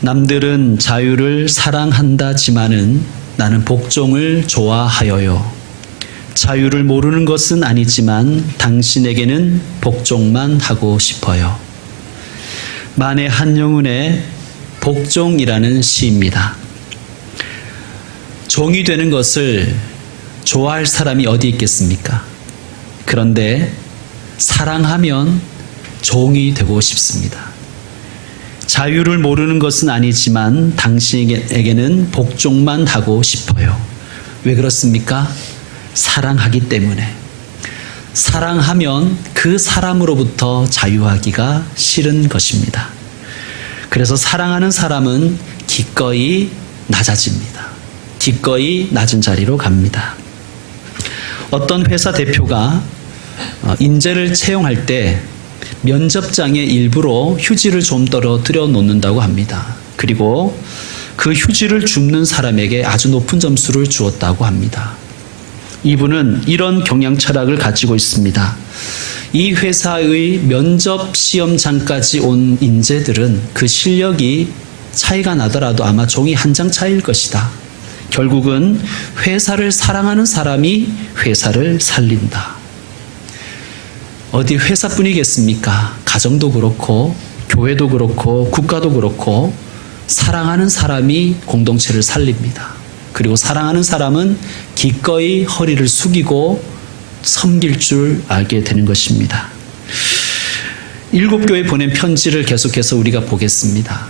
남들은 자유를 사랑한다지만은 나는 복종을 좋아하여요. 자유를 모르는 것은 아니지만 당신에게는 복종만 하고 싶어요. 만해 한영운의 복종이라는 시입니다. 종이 되는 것을 좋아할 사람이 어디 있겠습니까? 그런데 사랑하면 종이 되고 싶습니다. 자유를 모르는 것은 아니지만 당신에게는 복종만 하고 싶어요. 왜 그렇습니까? 사랑하기 때문에. 사랑하면 그 사람으로부터 자유하기가 싫은 것입니다. 그래서 사랑하는 사람은 기꺼이 낮아집니다. 기꺼이 낮은 자리로 갑니다. 어떤 회사 대표가 인재를 채용할 때 면접장에 일부러 휴지를 좀 떨어뜨려 놓는다고 합니다. 그리고 그 휴지를 줍는 사람에게 아주 높은 점수를 주었다고 합니다. 이분은 이런 경영 철학을 가지고 있습니다. 이 회사의 면접 시험장까지 온 인재들은 그 실력이 차이가 나더라도 아마 종이 한 장 차이일 것이다. 결국은 회사를 사랑하는 사람이 회사를 살린다. 어디 회사뿐이겠습니까? 가정도 그렇고 교회도 그렇고 국가도 그렇고 사랑하는 사람이 공동체를 살립니다. 그리고 사랑하는 사람은 기꺼이 허리를 숙이고 섬길 줄 알게 되는 것입니다. 7교회 보낸 편지를 계속해서 우리가 보겠습니다.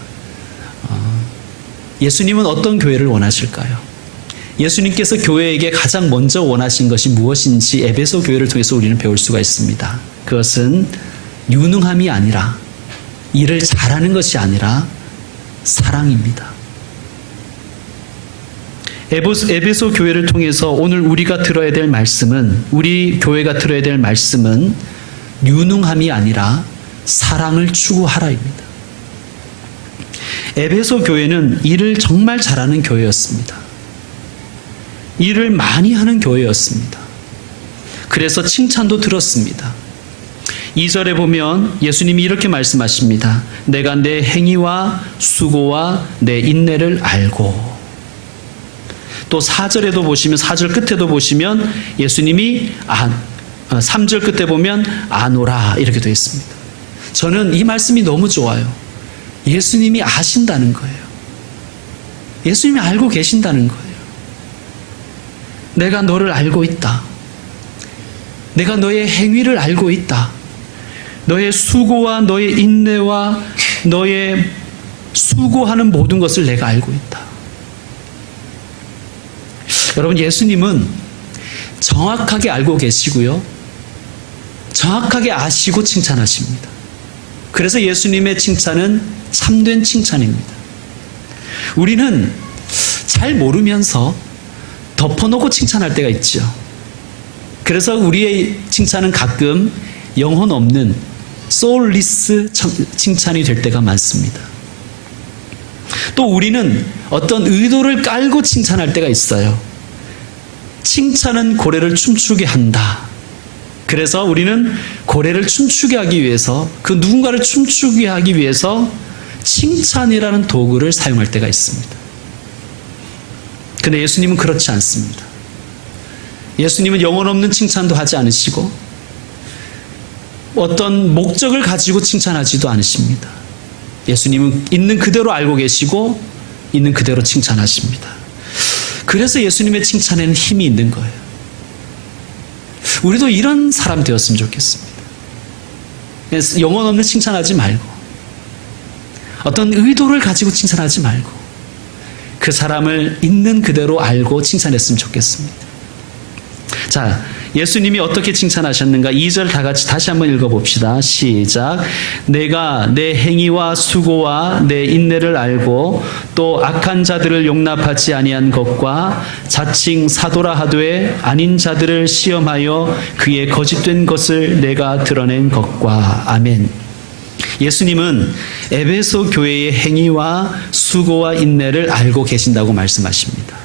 예수님은 어떤 교회를 원하실까요? 예수님께서 교회에게 가장 먼저 원하신 것이 무엇인지 에베소 교회를 통해서 우리는 배울 수가 있습니다. 그것은 유능함이 아니라, 일을 잘하는 것이 아니라 사랑입니다. 에베소 교회를 통해서 오늘 우리가 들어야 될 말씀은, 우리 교회가 들어야 될 말씀은 유능함이 아니라 사랑을 추구하라입니다. 에베소 교회는 일을 정말 잘하는 교회였습니다. 일을 많이 하는 교회였습니다. 그래서 칭찬도 들었습니다. 2절에 보면 예수님이 이렇게 말씀하십니다. 내가 내 행위와 수고와 내 인내를 알고. 또 4절에도 보시면, 4절 끝에도 보시면 예수님이 3절 끝에 보면 아노라 이렇게 되어 있습니다. 저는 이 말씀이 너무 좋아요. 예수님이 아신다는 거예요. 예수님이 알고 계신다는 거예요. 내가 너를 알고 있다. 내가 너의 행위를 알고 있다. 너의 수고와 너의 인내와 너의 수고하는 모든 것을 내가 알고 있다. 여러분, 예수님은 정확하게 알고 계시고요. 정확하게 아시고 칭찬하십니다. 그래서 예수님의 칭찬은 참된 칭찬입니다. 우리는 잘 모르면서 덮어놓고 칭찬할 때가 있죠. 그래서 우리의 칭찬은 가끔 영혼 없는 소울리스 칭찬이 될 때가 많습니다. 또 우리는 어떤 의도를 깔고 칭찬할 때가 있어요. 칭찬은 고래를 춤추게 한다. 그래서 우리는 고래를 춤추게 하기 위해서, 그 누군가를 춤추게 하기 위해서 칭찬이라는 도구를 사용할 때가 있습니다. 그런데 예수님은 그렇지 않습니다. 예수님은 영혼 없는 칭찬도 하지 않으시고 어떤 목적을 가지고 칭찬하지도 않으십니다. 예수님은 있는 그대로 알고 계시고 있는 그대로 칭찬하십니다. 그래서 예수님의 칭찬에는 힘이 있는 거예요. 우리도 이런 사람 되었으면 좋겠습니다. 영혼 없는 칭찬하지 말고, 어떤 의도를 가지고 칭찬하지 말고, 그 사람을 있는 그대로 알고 칭찬했으면 좋겠습니다. 자, 예수님이 어떻게 칭찬하셨는가? 2절 다 같이 다시 한번 읽어봅시다. 시작. 내가 내 행위와 수고와 내 인내를 알고 또 악한 자들을 용납하지 아니한 것과 자칭 사도라 하되 아닌 자들을 시험하여 그의 거짓된 것을 내가 드러낸 것과. 아멘. 예수님은 에베소 교회의 행위와 수고와 인내를 알고 계신다고 말씀하십니다.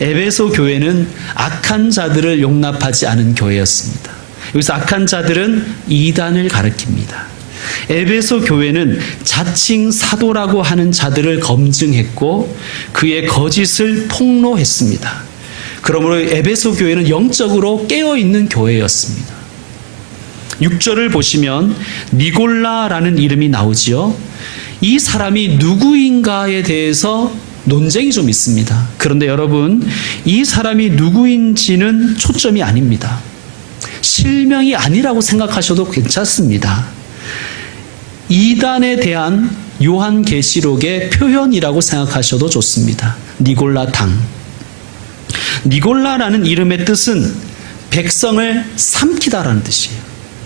에베소 교회는 악한 자들을 용납하지 않은 교회였습니다. 여기서 악한 자들은 이단을 가리킵니다. 에베소 교회는 자칭 사도라고 하는 자들을 검증했고 그의 거짓을 폭로했습니다. 그러므로 에베소 교회는 영적으로 깨어있는 교회였습니다. 6절을 보시면 니골라라는 이름이 나오지요. 이 사람이 누구인가에 대해서 논쟁이 좀 있습니다. 그런데 여러분, 이 사람이 누구인지는 초점이 아닙니다. 실명이 아니라고 생각하셔도 괜찮습니다. 이단에 대한 요한계시록의 표현이라고 생각하셔도 좋습니다. 니골라 당. 니골라라는 이름의 뜻은 백성을 삼키다라는 뜻이에요.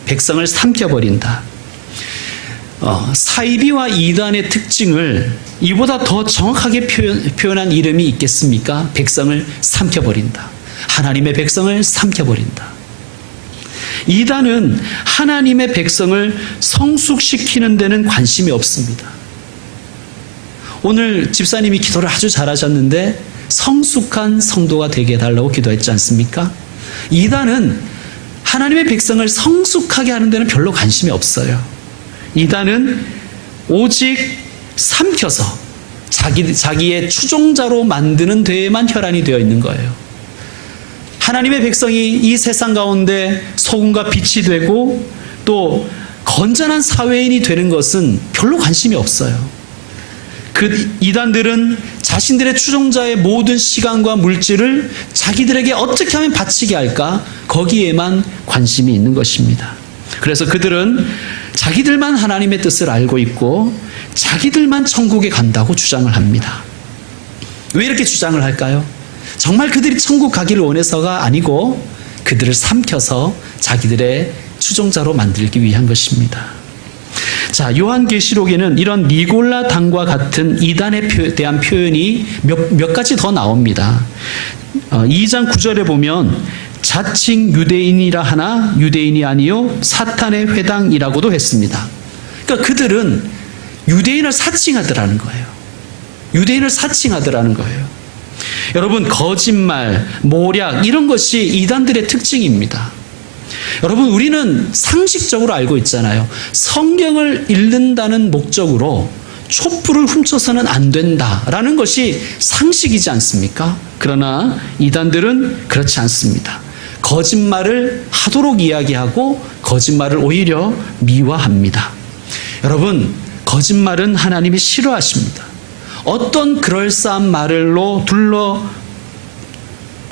백성을 삼켜버린다. 사이비와 이단의 특징을 이보다 더 정확하게 표현한 이름이 있겠습니까? 백성을 삼켜버린다. 하나님의 백성을 삼켜버린다. 이단은 하나님의 백성을 성숙시키는 데는 관심이 없습니다. 오늘 집사님이 기도를 아주 잘하셨는데 성숙한 성도가 되게 해달라고 기도했지 않습니까? 이단은 하나님의 백성을 성숙하게 하는 데는 별로 관심이 없어요. 이단은 오직 삼켜서 자기의 추종자로 만드는 데에만 혈안이 되어 있는 거예요. 하나님의 백성이 이 세상 가운데 소금과 빛이 되고 또 건전한 사회인이 되는 것은 별로 관심이 없어요. 그 이단들은 자신들의 추종자의 모든 시간과 물질을 자기들에게 어떻게 하면 바치게 할까? 거기에만 관심이 있는 것입니다. 그래서 그들은 자기들만 하나님의 뜻을 알고 있고 자기들만 천국에 간다고 주장을 합니다. 왜 이렇게 주장을 할까요? 정말 그들이 천국 가기를 원해서가 아니고 그들을 삼켜서 자기들의 추종자로 만들기 위한 것입니다. 자, 요한계시록에는 이런 니골라 당과 같은 이단에 대한 표현이 몇 가지 더 나옵니다. 2장 9절에 보면 자칭 유대인이라 하나 유대인이 아니요 사탄의 회당이라고도 했습니다. 그러니까 그들은 유대인을 사칭하더라는 거예요. 유대인을 사칭하더라는 거예요. 여러분, 거짓말, 모략 이런 것이 이단들의 특징입니다. 여러분, 우리는 상식적으로 알고 있잖아요. 성경을 읽는다는 목적으로 촛불을 훔쳐서는 안 된다라는 것이 상식이지 않습니까? 그러나 이단들은 그렇지 않습니다. 거짓말을 하도록 이야기하고 거짓말을 오히려 미화합니다. 여러분, 거짓말은 하나님이 싫어하십니다. 어떤 그럴싸한 말로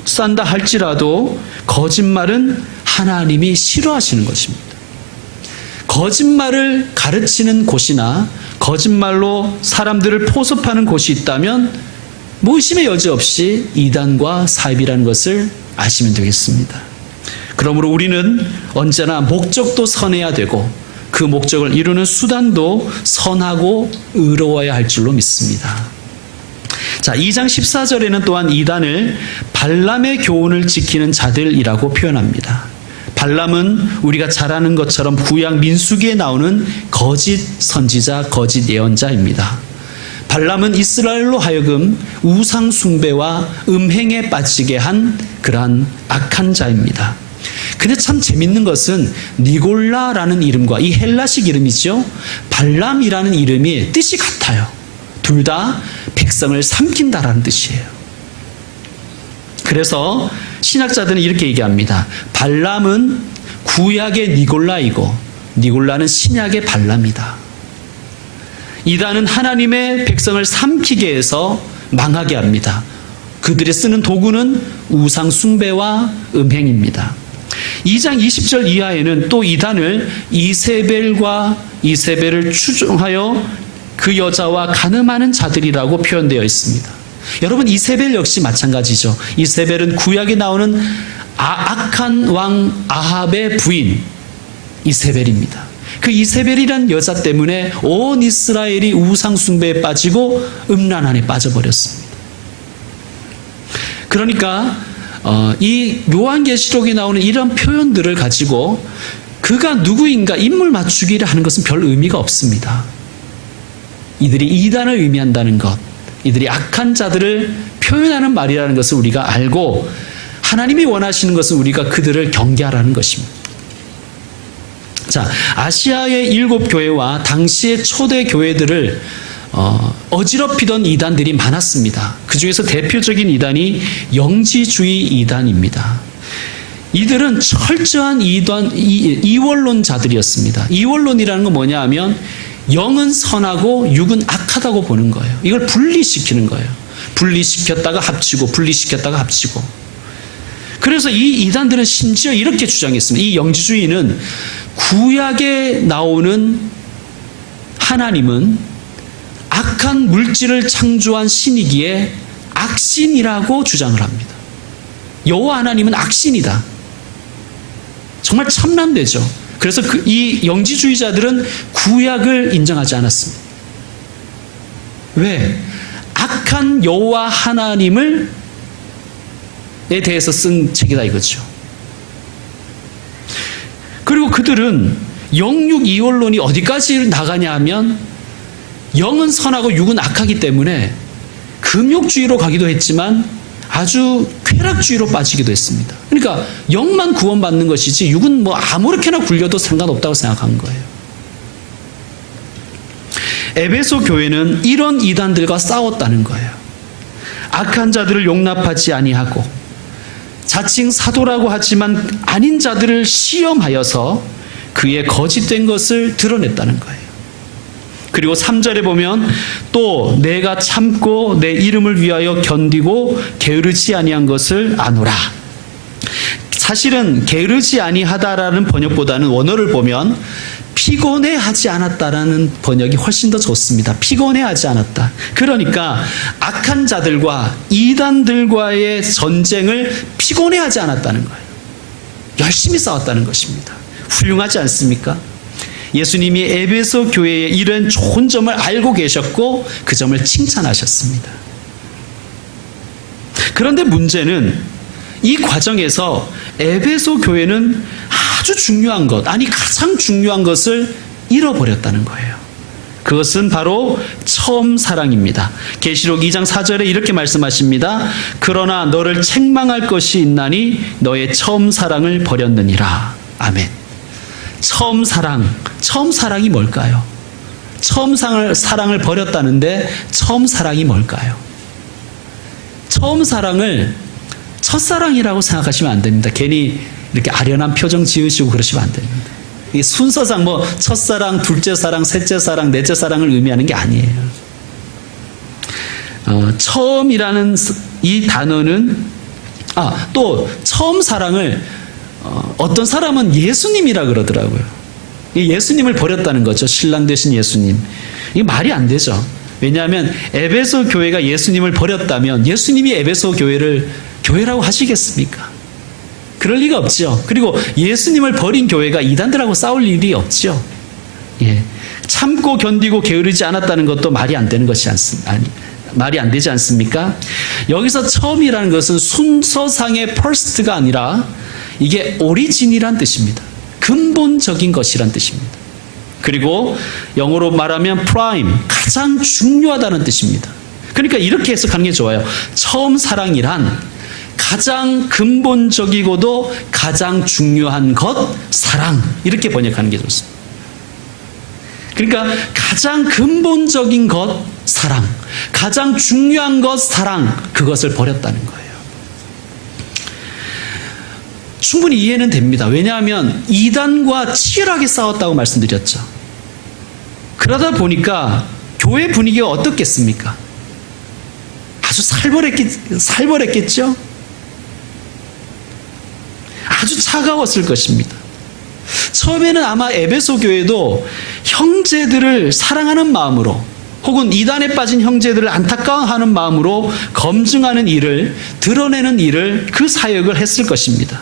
둘러싼다 할지라도 거짓말은 하나님이 싫어하시는 것입니다. 거짓말을 가르치는 곳이나 거짓말로 사람들을 포섭하는 곳이 있다면 의심의 여지 없이 이단과 사입이라는 것을 아시면 되겠습니다. 그러므로 우리는 언제나 목적도 선해야 되고 그 목적을 이루는 수단도 선하고 의로워야 할 줄로 믿습니다. 자, 2장 14절에는 또한 이단을 발람의 교훈을 지키는 자들이라고 표현합니다. 발람은 우리가 잘 아는 것처럼 구약 민수기에 나오는 거짓 선지자, 거짓 예언자입니다. 발람은 이스라엘로 하여금 우상 숭배와 음행에 빠지게 한 그러한 악한 자입니다. 근데 참 재밌는 것은 니골라라는 이름과 이 헬라식 이름이죠. 발람이라는 이름이 뜻이 같아요. 둘 다 백성을 삼킨다라는 뜻이에요. 그래서 신학자들은 이렇게 얘기합니다. 발람은 구약의 니골라이고 니골라는 신약의 발람이다. 이단은 하나님의 백성을 삼키게 해서 망하게 합니다. 그들이 쓰는 도구는 우상 숭배와 음행입니다. 2장 20절 이하에는 또 이단을 이세벨을 추종하여 그 여자와 간음하는 자들이라고 표현되어 있습니다. 여러분, 이세벨 역시 마찬가지죠. 이세벨은 구약에 나오는 악한 왕 아합의 부인 이세벨입니다. 그 이세벨이란 여자 때문에 온 이스라엘이 우상 숭배에 빠지고 음란한에 빠져버렸습니다. 그러니까 이 요한계시록에 나오는 이런 표현들을 가지고 그가 누구인가 인물 맞추기를 하는 것은 별 의미가 없습니다. 이들이 이단을 의미한다는 것, 이들이 악한 자들을 표현하는 말이라는 것을 우리가 알고 하나님이 원하시는 것은 우리가 그들을 경계하라는 것입니다. 자, 자, 아시아의 7교회와 당시의 초대 교회들을 어지럽히던 이단들이 많았습니다. 그 중에서 대표적인 이단이 영지주의 이단입니다. 이들은 철저한 이원론자들이었습니다. 이원론이라는 건 뭐냐 하면 영은 선하고 육은 악하다고 보는 거예요. 이걸 분리시키는 거예요. 분리시켰다가 합치고 분리시켰다가 합치고. 그래서 이 이단들은 심지어 이렇게 주장했습니다. 이 영지주의는 구약에 나오는 하나님은 악한 물질을 창조한 신이기에 악신이라고 주장을 합니다. 여호와 하나님은 악신이다. 정말 참남되죠. 그래서 이 영지주의자들은 구약을 인정하지 않았습니다. 왜? 악한 여호와 하나님에 대해서 쓴 책이다 이거죠. 그리고 그들은 영육 이원론이 어디까지 나가냐 하면 영은 선하고 육은 악하기 때문에 금욕주의로 가기도 했지만 아주 쾌락주의로 빠지기도 했습니다. 그러니까 영만 구원받는 것이지 육은 뭐 아무렇게나 굴려도 상관없다고 생각한 거예요. 에베소 교회는 이런 이단들과 싸웠다는 거예요. 악한 자들을 용납하지 아니하고 자칭 사도라고 하지만 아닌 자들을 시험하여서 그의 거짓된 것을 드러냈다는 거예요. 그리고 3절에 보면 또 내가 참고 내 이름을 위하여 견디고 게으르지 아니한 것을 아노라. 사실은 게으르지 아니하다라는 번역보다는 원어를 보면 피곤해하지 않았다라는 번역이 훨씬 더 좋습니다. 피곤해하지 않았다. 그러니까 악한 자들과 이단들과의 전쟁을 피곤해하지 않았다는 거예요. 열심히 싸웠다는 것입니다. 훌륭하지 않습니까? 예수님이 에베소 교회의 이런 좋은 점을 알고 계셨고 그 점을 칭찬하셨습니다. 그런데 문제는 이 과정에서 에베소 교회는 아주 중요한 것, 아니 가장 중요한 것을 잃어버렸다는 거예요. 그것은 바로 처음 사랑입니다. 계시록 2장 4절에 이렇게 말씀하십니다. 그러나 너를 책망할 것이 있나니 너의 처음 사랑을 버렸느니라. 아멘. 처음 사랑이 뭘까요? 처음 사랑을 버렸다는데 처음 사랑이 뭘까요? 처음 사랑을 첫사랑이라고 생각하시면 안 됩니다. 괜히 이렇게 아련한 표정 지으시고 그러시면 안 됩니다. 이 순서상 뭐 첫사랑, 둘째 사랑, 셋째 사랑, 넷째 사랑을 의미하는 게 아니에요. 처음이라는 이 단어는 또 처음 사랑을 어떤 사람은 예수님이라 그러더라고요. 예수님을 버렸다는 거죠. 신랑 되신 예수님. 이게 말이 안 되죠. 왜냐하면 에베소 교회가 예수님을 버렸다면 예수님이 에베소 교회를 교회라고 하시겠습니까? 그럴 리가 없죠. 그리고 예수님을 버린 교회가 이단들하고 싸울 일이 없죠. 예. 참고 견디고 게으르지 않았다는 것도 말이 안 되는 것이 말이 안 되지 않습니까? 여기서 처음이라는 것은 순서상의 first가 아니라 이게 오리진이란 뜻입니다. 근본적인 것이란 뜻입니다. 그리고 영어로 말하면 prime, 가장 중요하다는 뜻입니다. 그러니까 이렇게 해석하는 게 좋아요. 처음 사랑이란 가장 근본적이고도 가장 중요한 것, 사랑. 이렇게 번역하는 게 좋습니다. 그러니까 가장 근본적인 것, 사랑. 가장 중요한 것, 사랑. 그것을 버렸다는 거예요. 충분히 이해는 됩니다. 왜냐하면 이단과 치열하게 싸웠다고 말씀드렸죠. 그러다 보니까 교회 분위기가 어떻겠습니까? 아주 살벌했겠죠? 아주 차가웠을 것입니다. 처음에는 아마 에베소 교회도 형제들을 사랑하는 마음으로 혹은 이단에 빠진 형제들을 안타까워하는 마음으로 검증하는 일을, 드러내는 일을, 그 사역을 했을 것입니다.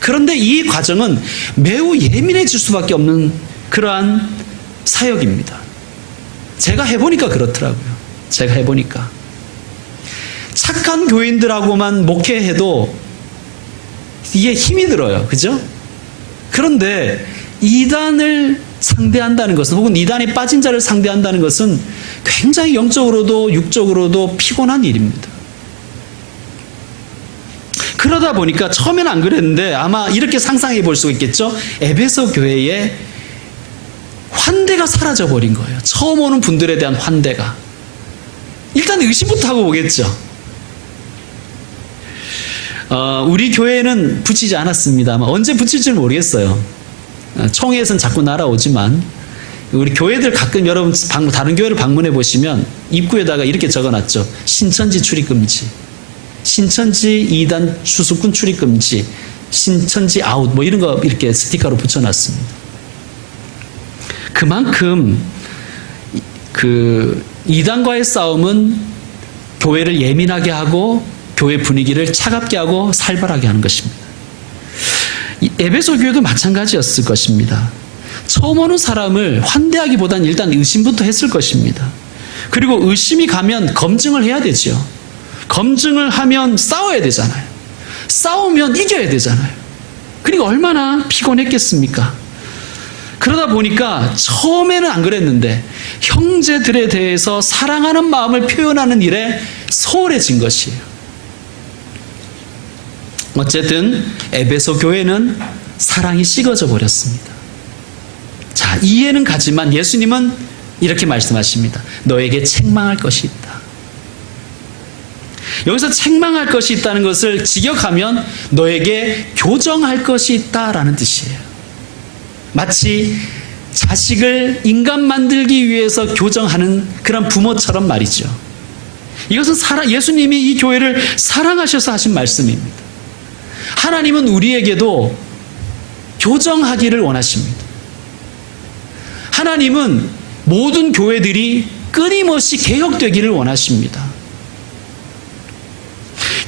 그런데 이 과정은 매우 예민해질 수밖에 없는 그러한 사역입니다. 제가 해보니까 그렇더라고요. 제가 해보니까. 착한 교인들하고만 목회해도 이게 힘이 들어요. 그죠? 그런데 이단을 상대한다는 것은, 혹은 이단에 빠진 자를 상대한다는 것은 굉장히 영적으로도 육적으로도 피곤한 일입니다. 그러다 보니까 처음에는 안 그랬는데 아마 이렇게 상상해 볼 수가 있겠죠. 에베소 교회에 환대가 사라져 버린 거예요. 처음 오는 분들에 대한 환대가. 일단 의심부터 하고 오겠죠. 우리 교회는 붙이지 않았습니다만 언제 붙일지는 모르겠어요. 총회에서는 자꾸 날아오지만 우리 교회들 가끔 여러분 다른 교회를 방문해 보시면 입구에다가 이렇게 적어놨죠. 신천지 출입금지, 신천지 2단 추수꾼 출입금지, 신천지 아웃 뭐 이런 거 이렇게 스티커로 붙여놨습니다. 그만큼 그 이단과의 싸움은 교회를 예민하게 하고 교회 분위기를 차갑게 하고 살벌하게 하는 것입니다. 에베소 교회도 마찬가지였을 것입니다. 처음 오는 사람을 환대하기보다는 일단 의심부터 했을 것입니다. 그리고 의심이 가면 검증을 해야 되죠. 검증을 하면 싸워야 되잖아요. 싸우면 이겨야 되잖아요. 그러니까 얼마나 피곤했겠습니까? 그러다 보니까 처음에는 안 그랬는데 형제들에 대해서 사랑하는 마음을 표현하는 일에 소홀해진 것이에요. 어쨌든 에베소 교회는 사랑이 식어져 버렸습니다. 자, 이해는 가지만 예수님은 이렇게 말씀하십니다. 너에게 책망할 것이 있다. 여기서 책망할 것이 있다는 것을 직역하면 너에게 교정할 것이 있다라는 뜻이에요. 마치 자식을 인간 만들기 위해서 교정하는 그런 부모처럼 말이죠. 이것은 예수님이 이 교회를 사랑하셔서 하신 말씀입니다. 하나님은 우리에게도 교정하기를 원하십니다. 하나님은 모든 교회들이 끊임없이 개혁되기를 원하십니다.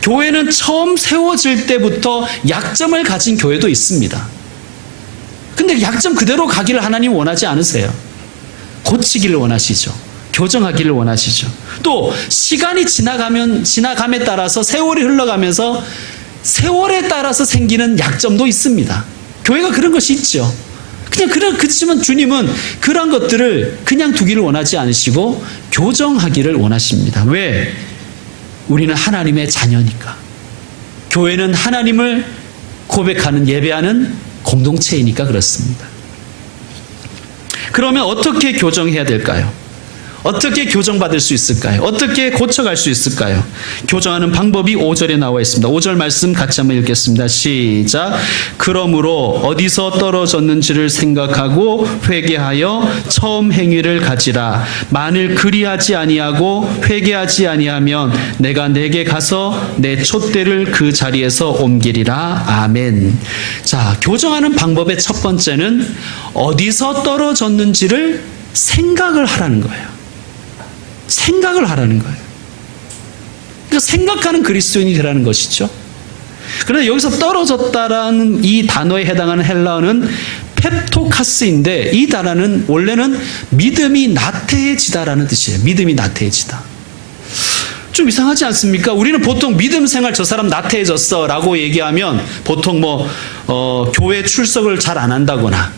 교회는 처음 세워질 때부터 약점을 가진 교회도 있습니다. 근데 약점 그대로 가기를 하나님 원하지 않으세요. 고치기를 원하시죠. 교정하기를 원하시죠. 또 시간이 지나감에 따라서 세월이 흘러가면서 세월에 따라서 생기는 약점도 있습니다. 교회가 그런 것이 있죠. 그렇지만 주님은 그런 것들을 그냥 두기를 원하지 않으시고 교정하기를 원하십니다. 왜? 우리는 하나님의 자녀니까. 교회는 하나님을 고백하는 예배하는 공동체이니까 그렇습니다. 그러면 어떻게 교정해야 될까요? 어떻게 교정받을 수 있을까요? 어떻게 고쳐갈 수 있을까요? 교정하는 방법이 5절에 나와 있습니다. 5절 말씀 같이 한번 읽겠습니다. 시작. 그러므로 어디서 떨어졌는지를 생각하고 회개하여 처음 행위를 가지라. 만일 그리하지 아니하고 회개하지 아니하면 내가 내게 가서 내 촛대를 그 자리에서 옮기리라. 아멘. 자, 교정하는 방법의 첫 번째는 어디서 떨어졌는지를 생각을 하라는 거예요. 생각을 하라는 거예요. 그러니까 생각하는 그리스도인이 되라는 것이죠. 그런데 여기서 떨어졌다라는 이 단어에 해당하는 헬라어는 펩토카스인데 이 단어는 원래는 믿음이 나태해지다라는 뜻이에요. 믿음이 나태해지다. 좀 이상하지 않습니까? 우리는 보통 믿음 생활 저 사람 나태해졌어 라고 얘기하면 보통 교회 출석을 잘 안 한다거나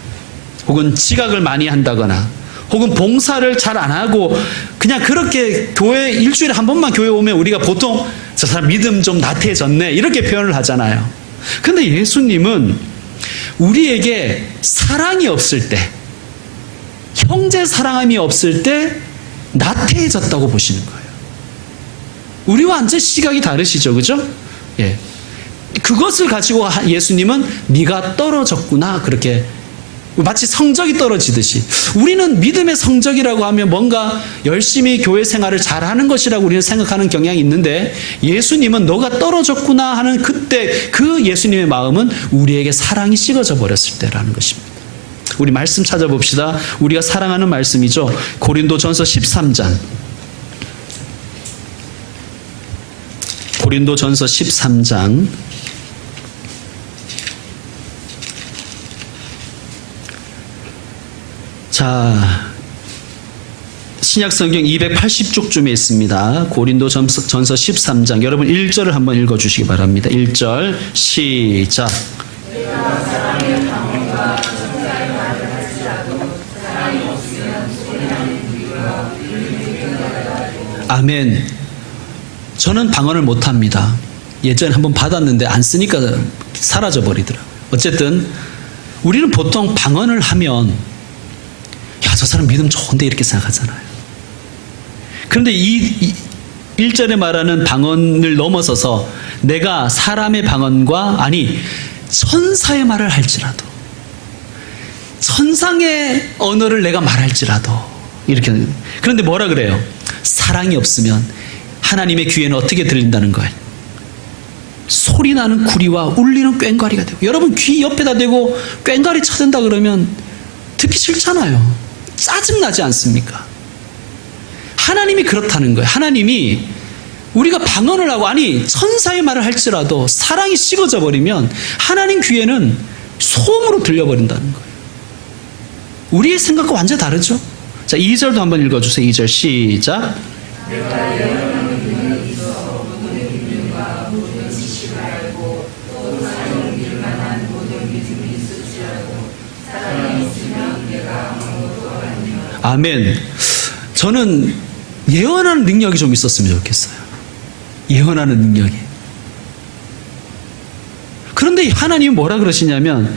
혹은 지각을 많이 한다거나 혹은 봉사를 잘 안 하고 그냥 그렇게 교회 일주일에 한 번만 교회 오면 우리가 보통 저 사람 믿음 좀 나태해졌네 이렇게 표현을 하잖아요. 근데 예수님은 우리에게 사랑이 없을 때, 형제 사랑함이 없을 때 나태해졌다고 보시는 거예요. 우리와 완전 시각이 다르시죠, 그죠? 예. 그것을 가지고 예수님은 네가 떨어졌구나 그렇게 마치 성적이 떨어지듯이 우리는 믿음의 성적이라고 하면 뭔가 열심히 교회 생활을 잘하는 것이라고 우리는 생각하는 경향이 있는데 예수님은 너가 떨어졌구나 하는 그때 그 예수님의 마음은 우리에게 사랑이 식어져 버렸을 때라는 것입니다. 우리 말씀 찾아봅시다. 우리가 사랑하는 말씀이죠. 고린도전서 13장. 고린도전서 13장. 자, 신약성경 280쪽쯤에 있습니다. 고린도전서 13장. 여러분 1절을 한번 읽어주시기 바랍니다. 1절 시작. 아멘. 저는 방언을 못합니다. 예전에 한번 받았는데 안 쓰니까 사라져 버리더라고요. 어쨌든 우리는 보통 방언을 하면 야, 저 사람 믿음 좋은데 이렇게 생각하잖아요. 그런데 이 1절에 말하는 방언을 넘어서서 내가 사람의 방언과 아니 천사의 말을 할지라도 천상의 언어를 내가 말할지라도 이렇게. 그런데 뭐라 그래요? 사랑이 없으면 하나님의 귀에는 어떻게 들린다는 거예요? 소리 나는 구리와 울리는 꽹과리가 되고. 여러분 귀 옆에다 대고 꽹과리 쳐댄다 그러면 듣기 싫잖아요. 짜증나지 않습니까? 하나님이 그렇다는 거예요. 하나님이 우리가 방언을 하고 아니 천사의 말을 할지라도 사랑이 식어져 버리면 하나님 귀에는 소음으로 들려버린다는 거예요. 우리의 생각과 완전히 다르죠. 자, 2절도 한번 읽어주세요. 2절 시작. 아멘. 저는 예언하는 능력이 좀 있었으면 좋겠어요. 예언하는 능력이. 그런데 하나님이 뭐라 그러시냐면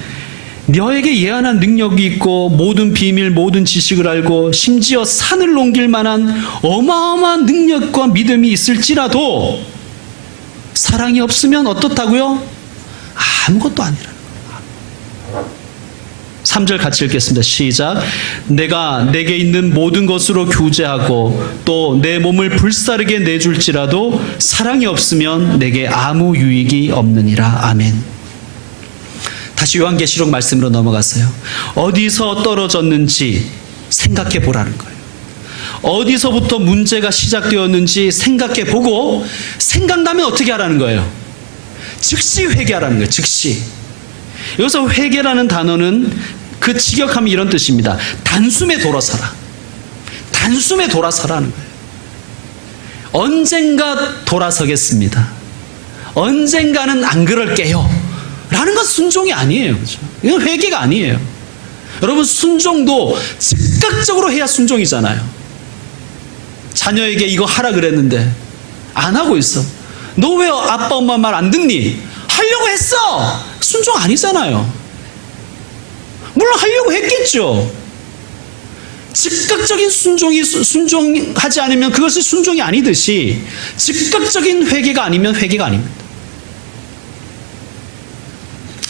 너에게 예언한 능력이 있고 모든 비밀 모든 지식을 알고 심지어 산을 옮길 만한 어마어마한 능력과 믿음이 있을지라도 사랑이 없으면 어떻다고요? 아무것도 아니라는 거예요. 3절 같이 읽겠습니다. 시작. 내가 내게 있는 모든 것으로 교제하고 또 내 몸을 불사르게 내줄지라도 사랑이 없으면 내게 아무 유익이 없느니라. 아멘. 다시 요한계시록 말씀으로 넘어갔어요. 어디서 떨어졌는지 생각해 보라는 거예요. 어디서부터 문제가 시작되었는지 생각해 보고 생각나면 어떻게 하라는 거예요? 즉시 회개하라는 거예요. 즉시. 여기서 회개라는 단어는 그 직역하면 이런 뜻입니다. 단숨에 돌아서라. 단숨에 돌아서라는 거예요. 언젠가 돌아서겠습니다. 언젠가는 안 그럴게요. 라는 건 순종이 아니에요. 그렇죠? 이건 회개가 아니에요. 여러분 순종도 즉각적으로 해야 순종이잖아요. 자녀에게 이거 하라 그랬는데 안 하고 있어. 너 왜 아빠 엄마 말 안 듣니? 하려고 했어. 순종 아니잖아요. 물론 하려고 했겠죠. 즉각적인 순종하지 않으면 그것이 순종이 아니듯이 즉각적인 회개가 아니면 회개가 아닙니다.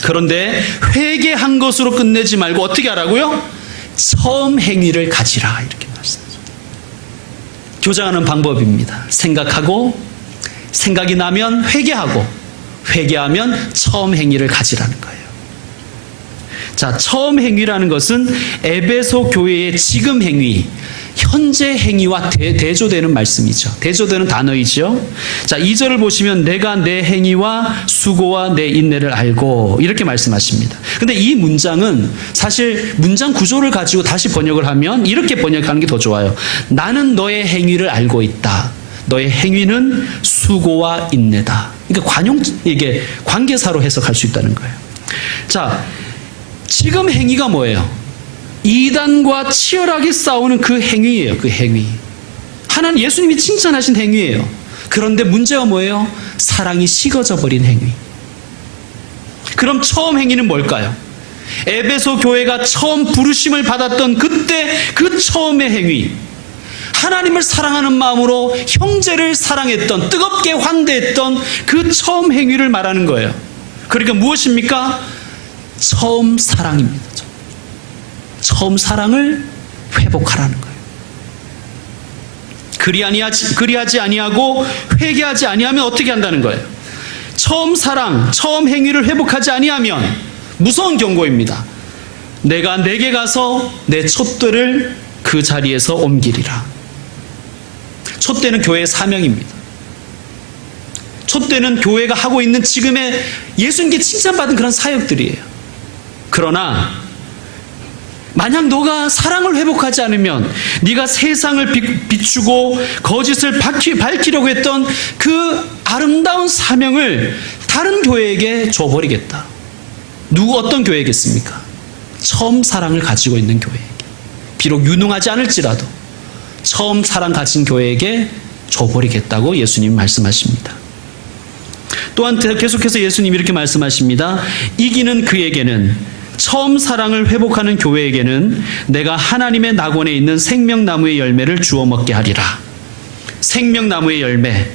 그런데 회개한 것으로 끝내지 말고 어떻게 하라고요? 처음 행위를 가지라 이렇게 말씀하죠. 교정하는 방법입니다. 생각하고 생각이 나면 회개하고 회개하면 처음 행위를 가지라는 거예요. 자, 처음 행위라는 것은 에베소 교회의 지금 행위, 현재 행위와 대조되는 말씀이죠. 대조되는 단어이죠. 자, 2절을 보시면 내가 내 행위와 수고와 내 인내를 알고 이렇게 말씀하십니다. 근데 이 문장은 사실 문장 구조를 가지고 다시 번역을 하면 이렇게 번역하는 게 더 좋아요. 나는 너의 행위를 알고 있다. 너의 행위는 수고와 인내다. 그러니까 이게 관계사로 해석할 수 있다는 거예요. 자, 지금 행위가 뭐예요? 이단과 치열하게 싸우는 그 행위예요. 그 행위. 하나님 예수님이 칭찬하신 행위예요. 그런데 문제가 뭐예요? 사랑이 식어져 버린 행위. 그럼 처음 행위는 뭘까요? 에베소 교회가 처음 부르심을 받았던 그때 그 처음의 행위. 하나님을 사랑하는 마음으로 형제를 사랑했던, 뜨겁게 환대했던 그 처음 행위를 말하는 거예요. 그러니까 무엇입니까? 처음 사랑입니다. 처음 사랑을 회복하라는 거예요. 그리하지 아니하고 회개하지 아니하면 어떻게 한다는 거예요? 처음 사랑, 처음 행위를 회복하지 아니하면 무서운 경고입니다. 내가 내게 가서 내 촛대를 그 자리에서 옮기리라. 촛대는 교회의 사명입니다. 촛대는 교회가 하고 있는 지금의 예수님께 칭찬받은 그런 사역들이에요. 그러나 만약 너가 사랑을 회복하지 않으면 네가 세상을 비추고 거짓을 밝히려고 했던 그 아름다운 사명을 다른 교회에게 줘버리겠다. 어떤 교회겠습니까? 처음 사랑을 가지고 있는 교회에게. 비록 유능하지 않을지라도 처음 사랑 가진 교회에게 줘버리겠다고 예수님 말씀하십니다. 또한 계속해서 예수님이 이렇게 말씀하십니다. 이기는 그에게는, 처음 사랑을 회복하는 교회에게는 내가 하나님의 낙원에 있는 생명나무의 열매를 주워 먹게 하리라. 생명나무의 열매.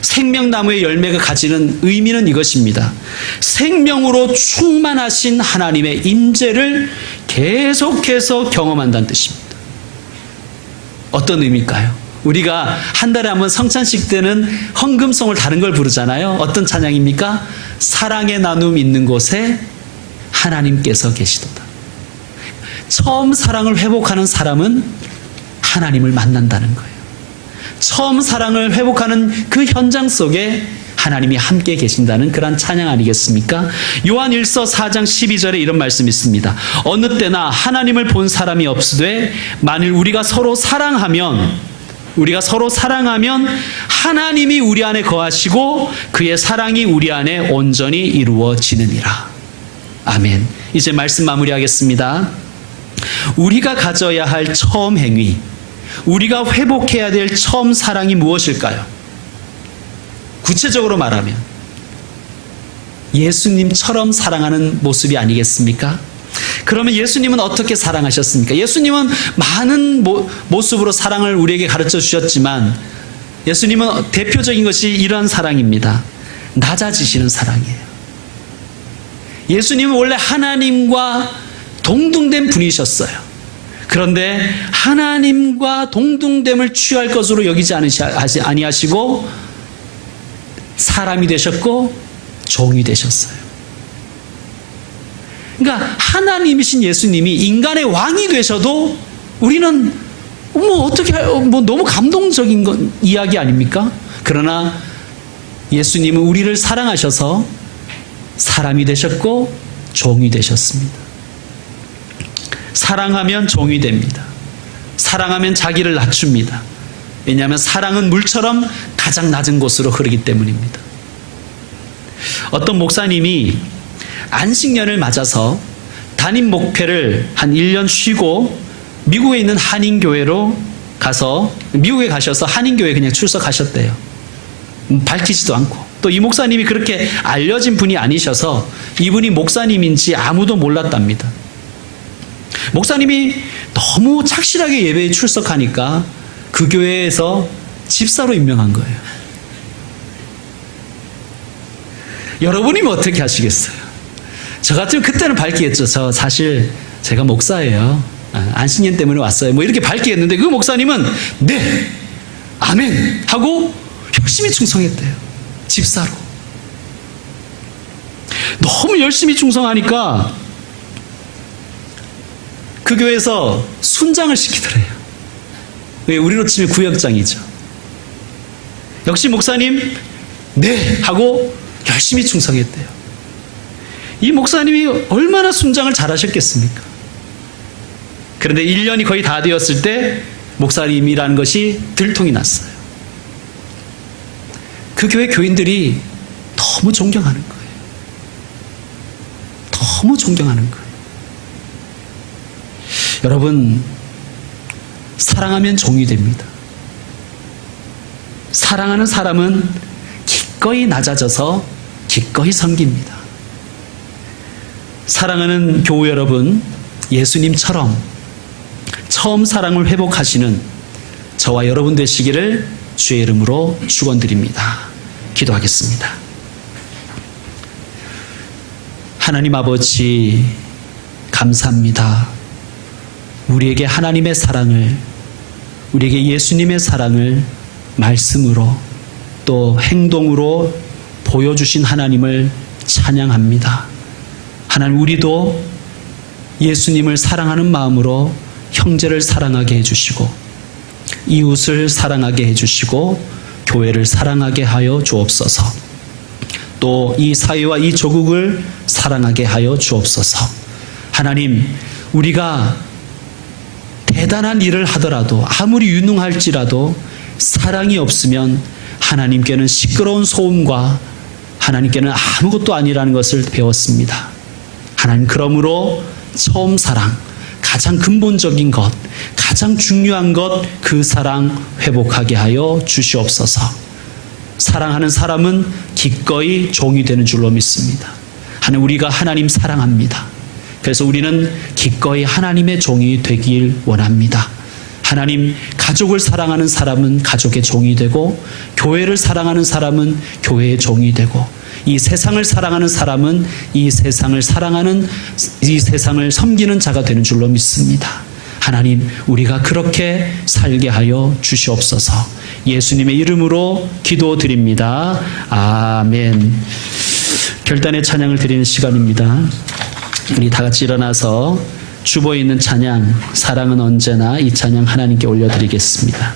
생명나무의 열매가 가지는 의미는 이것입니다. 생명으로 충만하신 하나님의 임재를 계속해서 경험한다는 뜻입니다. 어떤 의미일까요? 우리가 한 달에 한 번 성찬식 때는 헌금송을 다른 걸 부르잖아요. 어떤 찬양입니까? 사랑의 나눔 있는 곳에 하나님께서 계시도다. 처음 사랑을 회복하는 사람은 하나님을 만난다는 거예요. 처음 사랑을 회복하는 그 현장 속에 하나님이 함께 계신다는 그런 찬양 아니겠습니까? 요한 1서 4장 12절에 이런 말씀이 있습니다. 어느 때나 하나님을 본 사람이 없으되 만일 우리가 서로 사랑하면 하나님이 우리 안에 거하시고 그의 사랑이 우리 안에 온전히 이루어지느니라. 아멘. 이제 말씀 마무리하겠습니다. 우리가 가져야 할 처음 행위, 우리가 회복해야 될 처음 사랑이 무엇일까요? 구체적으로 말하면 예수님처럼 사랑하는 모습이 아니겠습니까? 그러면 예수님은 어떻게 사랑하셨습니까? 예수님은 많은 모습으로 사랑을 우리에게 가르쳐 주셨지만 예수님은 대표적인 것이 이러한 사랑입니다. 낮아지시는 사랑이에요. 예수님은 원래 하나님과 동등된 분이셨어요. 그런데 하나님과 동등됨을 취할 것으로 여기지 아니하시고 사람이 되셨고 종이 되셨어요. 그러니까 하나님이신 예수님이 인간의 왕이 되셔도 우리는 너무 감동적인 이야기 아닙니까? 그러나 예수님은 우리를 사랑하셔서 사람이 되셨고 종이 되셨습니다. 사랑하면 종이 됩니다. 사랑하면 자기를 낮춥니다. 왜냐하면 사랑은 물처럼 가장 낮은 곳으로 흐르기 때문입니다. 어떤 목사님이 안식년을 맞아서 담임 목회를 한 1년 쉬고 미국에 있는 한인교회로 미국에 가셔서 한인교회에 그냥 출석하셨대요. 밝히지도 않고. 또 이 목사님이 그렇게 알려진 분이 아니셔서 이분이 목사님인지 아무도 몰랐답니다. 목사님이 너무 착실하게 예배에 출석하니까 그 교회에서 집사로 임명한 거예요. 여러분이면 어떻게 하시겠어요? 저 같으면 그때는 밝히겠죠. 사실 제가 목사예요. 안식년 때문에 왔어요. 이렇게 밝히겠는데 그 목사님은 네, 아멘 하고 열심히 충성했대요. 집사로. 너무 열심히 충성하니까 그 교회에서 순장을 시키더래요. 우리로 치면 구역장이죠. 역시 목사님 네 하고 열심히 충성했대요. 이 목사님이 얼마나 순장을 잘하셨겠습니까? 그런데 1년이 거의 다 되었을 때 목사님이라는 것이 들통이 났어요. 그 교회 교인들이 너무 존경하는 거예요. 너무 존경하는 거예요. 여러분, 사랑하면 종이 됩니다. 사랑하는 사람은 기꺼이 낮아져서 기꺼이 섬깁니다. 사랑하는 교우 여러분, 예수님처럼 처음 사랑을 회복하시는 저와 여러분 되시기를 주의 이름으로 축원드립니다. 기도하겠습니다. 하나님 아버지, 감사합니다. 우리에게 하나님의 사랑을, 우리에게 예수님의 사랑을 말씀으로 또 행동으로 보여주신 하나님을 찬양합니다. 하나님, 우리도 예수님을 사랑하는 마음으로 형제를 사랑하게 해주시고 이웃을 사랑하게 해주시고 교회를 사랑하게 하여 주옵소서. 또 이 사회와 이 조국을 사랑하게 하여 주옵소서. 하나님, 우리가 대단한 일을 하더라도 아무리 유능할지라도 사랑이 없으면 하나님께는 시끄러운 소음과 하나님께는 아무것도 아니라는 것을 배웠습니다. 하나님, 그러므로 처음 사랑, 가장 근본적인 것, 가장 중요한 것, 그 사랑 회복하게 하여 주시옵소서. 사랑하는 사람은 기꺼이 종이 되는 줄로 믿습니다. 우리가 하나님 사랑합니다. 그래서 우리는 기꺼이 하나님의 종이 되길 원합니다. 하나님, 가족을 사랑하는 사람은 가족의 종이 되고, 교회를 사랑하는 사람은 교회의 종이 되고, 이 세상을 사랑하는 사람은 이 세상을 섬기는 자가 되는 줄로 믿습니다. 하나님, 우리가 그렇게 살게 하여 주시옵소서. 예수님의 이름으로 기도드립니다. 아멘. 결단의 찬양을 드리는 시간입니다. 우리 다 같이 일어나서 주보에 있는 찬양, 사랑은 언제나, 이 찬양 하나님께 올려드리겠습니다.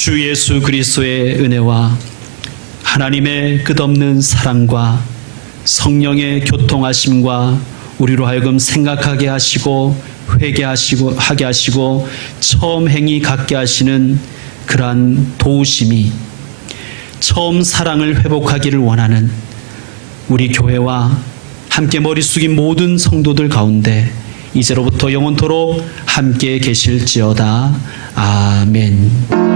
주 예수 그리스도의 은혜와 하나님의 끝없는 사랑과 성령의 교통하심과 우리로 하여금 생각하게 하시고 하게 하시고 처음 행위 갖게 하시는 그러한 도우심이 처음 사랑을 회복하기를 원하는 우리 교회와 함께 머리 숙인 모든 성도들 가운데 이제로부터 영원토록 함께 계실지어다. 아멘.